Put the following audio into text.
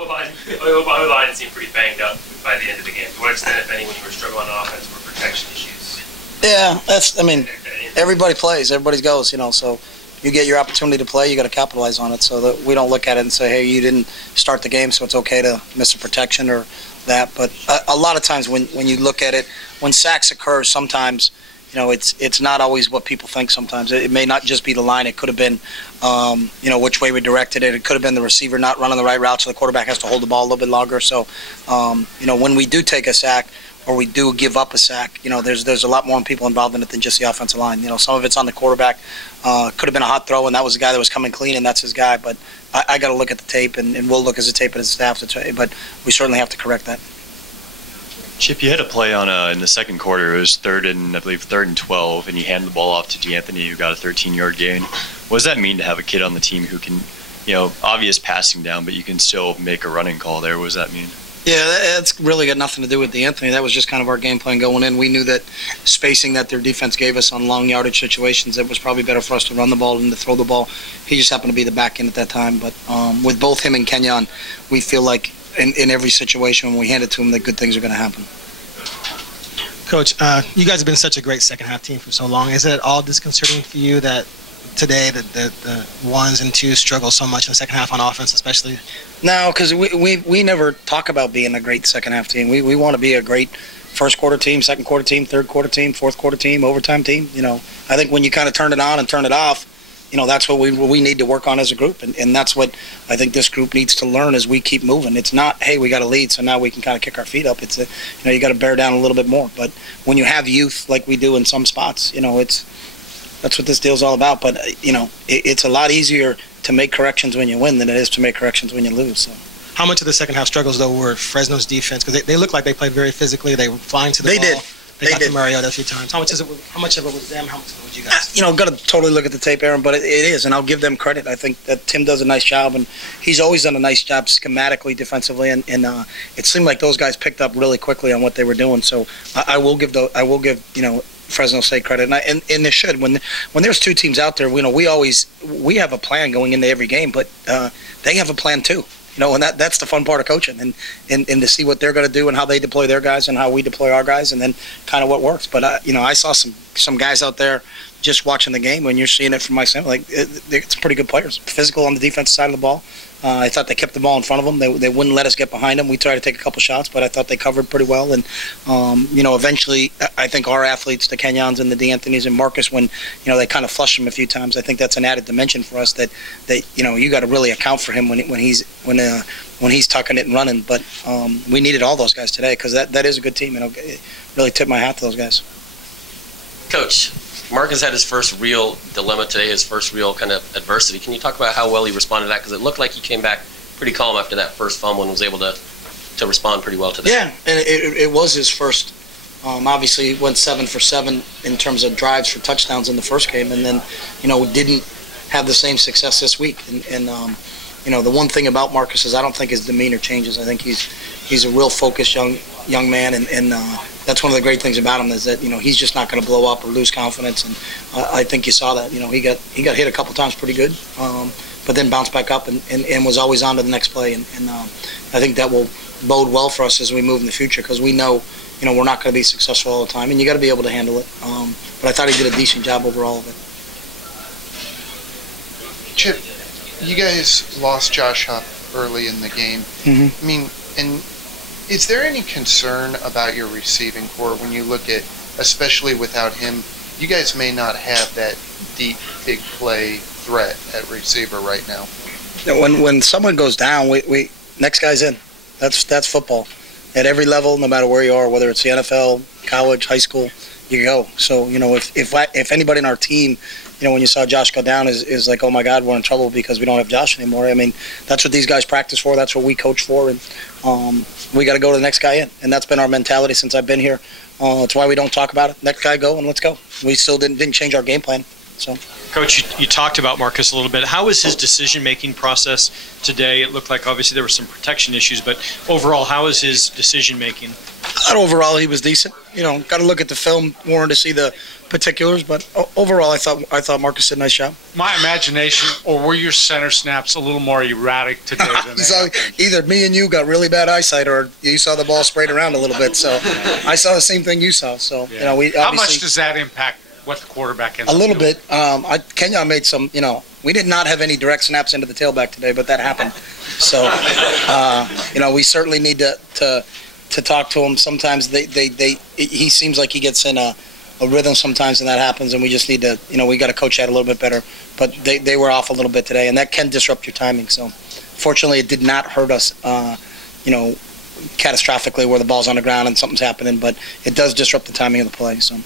O-line seemed pretty banged up by the end of the game. To what extent, if any, when you were struggling on offense, were protection issues? Yeah, everybody plays, everybody goes, so you get your opportunity to play, you got to capitalize on it, so that we don't look at it and say, hey, you didn't start the game, so it's okay to miss a protection or that. But a lot of times when you look at it, when sacks occur, sometimes it's not always what people think. Sometimes it may not just be the line. It could have been which way we directed it. It could have been the receiver not running the right route, so the quarterback has to hold the ball a little bit longer. So when we do take a sack or we do give up a sack, there's a lot more people involved in it than just the offensive line. Some of it's on the quarterback. Could have been a hot throw, and that was the guy that was coming clean, and that's his guy. But I got to look at the tape, and we'll look at the tape as a staff. But we certainly have to correct that. Chip, you had a play on in the second quarter. It was third and 12, and you handed the ball off to Anthony, who got a 13-yard gain. What does that mean to have a kid on the team who can, obvious passing down, but you can still make a running call there? What does that mean? Yeah, that's really got nothing to do with Anthony. That was just kind of our game plan going in. We knew that spacing that their defense gave us on long yardage situations, it was probably better for us to run the ball than to throw the ball. He just happened to be the back end at that time. But with both him and Kenyon, we feel like in every situation when we hand it to him, that good things are going to happen. Coach, you guys have been such a great second-half team for so long. Is it at all disconcerting for you that today the ones and twos struggle so much in the second half on offense, especially? No, because we never talk about being a great second-half team. We want to be a great first-quarter team, second-quarter team, third-quarter team, fourth-quarter team, overtime team. I think when you kind of turn it on and turn it off, that's what we need to work on as a group, and that's what I think this group needs to learn as we keep moving. It's not, hey, we got a lead, so now we can kind of kick our feet up. It's you got to bear down a little bit more. But when you have youth like we do in some spots, that's what this deal's all about. But it's a lot easier to make corrections when you win than it is to make corrections when you lose. So. How much of the second half struggles though were Fresno's defense? Because they look like they played very physically. They were flying to the ball. They got to Mariota a few times. How much of it was them? How much of it was you guys? Got to totally look at the tape, Aaron, but it is, and I'll give them credit. I think that Tim does a nice job, and he's always done a nice job schematically, defensively, and it seemed like those guys picked up really quickly on what they were doing. So I will give Fresno State credit, and they should. When there's two teams out there, we have a plan going into every game, but they have a plan too. And that's the fun part of coaching, and to see what they're going to do and how they deploy their guys and how we deploy our guys, and then kind of what works. But I saw some guys out there just watching the game when you're seeing it from my side. Like it's pretty good players, physical on the defensive side of the ball. I thought they kept the ball in front of them. They wouldn't let us get behind them. We tried to take a couple shots, but I thought they covered pretty well. And eventually, I think our athletes, the Kenyons and the DeAnthonys and Marcus, when they kind of flushed him a few times, I think that's an added dimension for us that you got to really account for him when he's tucking it and running. But we needed all those guys today because that is a good team, and it really tip my hat to those guys. Coach, Marcus had his first real dilemma today, his first real kind of adversity. Can you talk about how well he responded to that? Because it looked like he came back pretty calm after that first fumble and was able to respond pretty well to that. Yeah, and it was his first. Obviously, he went 7 for 7 in terms of drives for touchdowns in the first game, and then, didn't have the same success this week. And the one thing about Marcus is I don't think his demeanor changes. I think he's a real focused young man, and that's one of the great things about him is that he's just not going to blow up or lose confidence. And I think you saw that. He got hit a couple times pretty good, but then bounced back up and was always on to the next play. And I think that will bode well for us as we move in the future because we know we're not going to be successful all the time, and you got to be able to handle it. But I thought he did a decent job overall of it. Chip, you guys lost Josh Huffs early in the game. Mm-hmm. I mean, and is there any concern about your receiving core when you look at, especially without him, you guys may not have that deep, big play threat at receiver right now? When someone goes down, we next guy's in. That's football. At every level, no matter where you are, whether it's the NFL, college, high school, you go. So, if anybody in our team, when you saw Josh go down is like, oh my God, we're in trouble because we don't have Josh anymore. I mean, that's what these guys practice for. That's what we coach for. And we got to go to the next guy in. And that's been our mentality since I've been here. That's why we don't talk about it. Next guy go and let's go. We still didn't change our game plan. So, Coach, you talked about Marcus a little bit. How was his decision-making process today? It looked like obviously there were some protection issues, but overall, how is his decision-making? thought overall he was decent. Got to look at the film more to see the particulars, but overall I thought Marcus did a nice job. My imagination, or were your center snaps a little more erratic today than they have been? Either me and you got really bad eyesight, or you saw the ball sprayed around a little bit. So I saw the same thing you saw. So Yeah. we How obviously, much does that impact what the quarterback ends a up little doing? bit. Kenyon made some. We did not have any direct snaps into the tailback today, but that happened. So we certainly need to talk to him. Sometimes he seems like he gets in a rhythm sometimes, and that happens, and we just need to, we got to coach that a little bit better. But they were off a little bit today, and that can disrupt your timing. So fortunately, it did not hurt us, catastrophically where the ball's on the ground and something's happening, but it does disrupt the timing of the play. So.